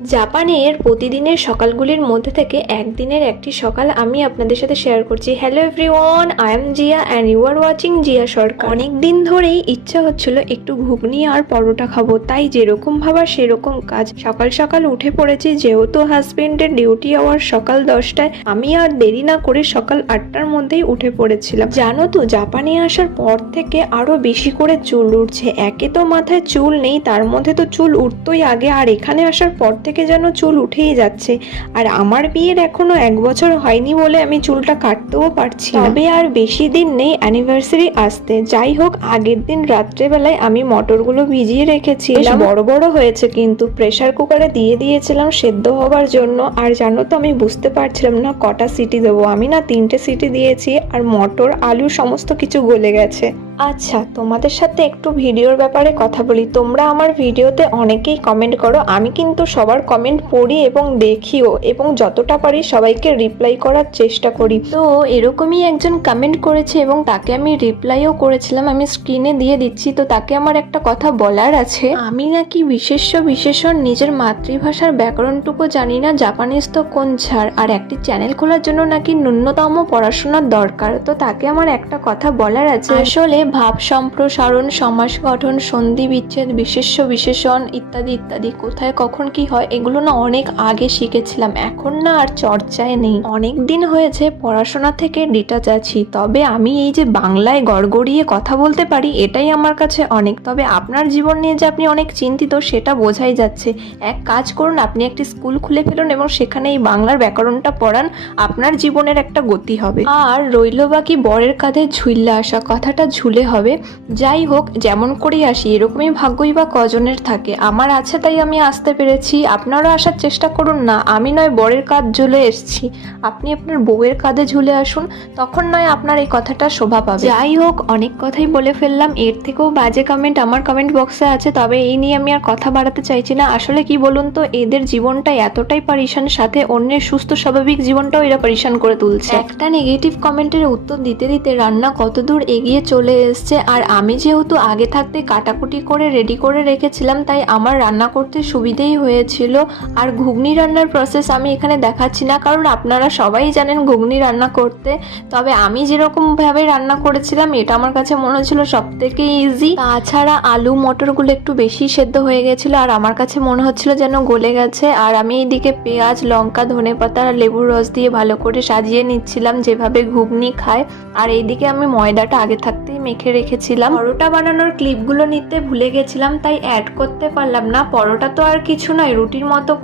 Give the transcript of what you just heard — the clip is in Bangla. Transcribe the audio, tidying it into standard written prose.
জাপানের প্রতিদিনের সকালগুলির মধ্যে থেকে একদিনের একটি সকাল আমি আপনাদের সাথে শেয়ার করছি। Hello everyone, I am Zia and you are watching Zia Sarkar. অনেক দিন ধরেই ইচ্ছা হচ্ছিল একটু ঘুগনি আর পরোটা খাবো, তাই যেরকম ভাবা সেরকম কাজ। সকাল সকাল উঠে পড়েছি, যেহেতু হাজবেন্ডের ডিউটি আওয়ার সকাল 10টায়, আমি আর দেরি না করে সকাল 8টার মধ্যেই উঠে পড়েছিলাম। জানো তো, জাপানে আসার পর থেকে আরো বেশি করে চুল উঠছে। একে তো মাথায় চুল নেই, তার মধ্যে তো চুল উঠতোই আগে, আর এখানে আসার পর থেকে যেন চুল উঠেই যাচ্ছে। আর আমার বিয়ের এখনো 1 বছর হয়নি বলে আমি চুলটা কাটতেও পারছি না। তবে আর বেশি দিন নেই অ্যানিভার্সারি আসতে। যাই হোক, আগের দিন রাত্রেবেলায় আমি মটরগুলো ভিজিয়ে রেখেছিলাম, বড় বড় হয়েছে, কিন্তু প্রেসার কুকারে দিয়ে দিয়েছিলাম সেদ্ধ হবার জন্য। আর জানো তো, আমি বুঝতে পারছিলাম না কটা সিটি দেবো। আমি না 3টে সিটি দিয়েছি, আর মটর আলু সমস্ত কিছু গলে গেছে। আচ্ছা, তোমাদের সাথে একটু ভিডিওর ব্যাপারে কথা বলি। তোমরা আমার ভিডিওতে অনেকেই কমেন্ট করো, আমি কিন্তু সবার কমেন্ট পড়ি এবং দেখিও, এবং যতটা পারি সবাইকে রিপ্লাই করার চেষ্টা করি। তো এরকমই একজন কমেন্ট করেছে এবং তাকে আমি রিপ্লাইও করেছিলাম, আমি স্ক্রিনে দিয়ে দিচ্ছি। তো তাকে আমার একটা কথা বলার আছে। আমি নাকি বিশেষণ নিজের মাতৃভাষার ব্যাকরণটুকু জানি না, জাপানিজ তো কোন ছাড়। আর একটি চ্যানেল খোলার জন্য নাকি ন্যূনতম পড়াশোনার দরকার। তো তাকে আমার একটা কথা বলার আছে। আসলে ভাব সম্প্রসারণ, সমাস গঠন, সন্ধি বিচ্ছেদ, বিশেষণ ইত্যাদি ইত্যাদি কোথায় কখন কি হয় এগুলো না অনেক আগে শিখেছিলাম, এখন না আর চর্চায় নেই। অনেক দিন হয়েছে পড়াশোনা থেকে ডিটাচ আছি। তবে আমি এই যে বাংলায় গড়গড়িয়ে কথা বলতে পারি, এটাই আমার কাছে অনেক। তবে আপনার জীবন নিয়ে যে আপনি অনেক চিন্তিত সেটা বোঝাই যাচ্ছে। এক কাজ করুন, আপনি একটি স্কুল খুলে ফেলুন এবং সেখানে এই বাংলার ব্যাকরণটা পড়ান, আপনার জীবনের একটা গতি হবে। আর রইল বাকি বরের কাঁধে ঝুললে আসা, কথাটা ঝুলে হবে। যাই হোক, যেমন করেই আসি, এরকমই ভাগ্যই বা কজনের থাকে। আমার আছে তাই আমি আসতে পেরেছি, আপনারা আসার চেষ্টা করুন না। আমি নয় বরের কাঁধ ঝুলে এসছি, আপনি আপনার বউয়ের কাঁধে ঝুলে আসুন, তখন নয় আপনার এই কথাটা শোভা পাবে। যাই হোক, অনেক কথাই বলে ফেললাম। এর থেকেও বাজে কমেন্ট আমার কমেন্ট বক্সে আছে, তবে এই নিয়ে আমি আর কথা বাড়াতে চাইছি না। আসলে কি বলুন তো, এদের জীবনটা এতটাই পারিশান, সাথে অন্যের সুস্থ স্বাভাবিক জীবনটাও এরা পারিশান করে তুলছে। একটা নেগেটিভ কমেন্টের উত্তর দিতে দিতে রান্না কতদূর এগিয়ে চলে এসছে। আর আমি যেহেতু আগে থাকতে কাটাকুটি করে রেডি করে রেখেছিলাম, তাই আমার রান্না করতে সুবিধেই হয়েছিল। আর ঘুগনি রান্নার প্রসেস আমি এখানে দেখাচ্ছি না, কারণ আপনারা সবাই জানেন ঘুগনি রান্না করতে। তবে আমি যেরকম ভাবে রান্না করেছিলাম, এটা আমার কাছে মনে হচ্ছিল সব থেকে ইজি। তাছাড়া আলু মটরগুলো একটু বেশি সেদ্ধ হয়ে গেছিল, আর আমার কাছে মনে হচ্ছিল যেন গলে গেছে। আর আমি এইদিকে পেঁয়াজ, লঙ্কা, ধনেপাতা আর লেবুর রস দিয়ে ভালো করে সাজিয়ে নিচ্ছিলাম, যেভাবে ঘুগনি খায়। আর এইদিকে আমি ময়দাটা আগে থাকতেই মেখে রেখেছিলাম। পরোটা বানানোর ক্লিপগুলো নিতে ভুলে গেছিলাম, তাই অ্যাড করতে পারলাম না। পরোটা তো আর কিছু নয়, রুটির মতো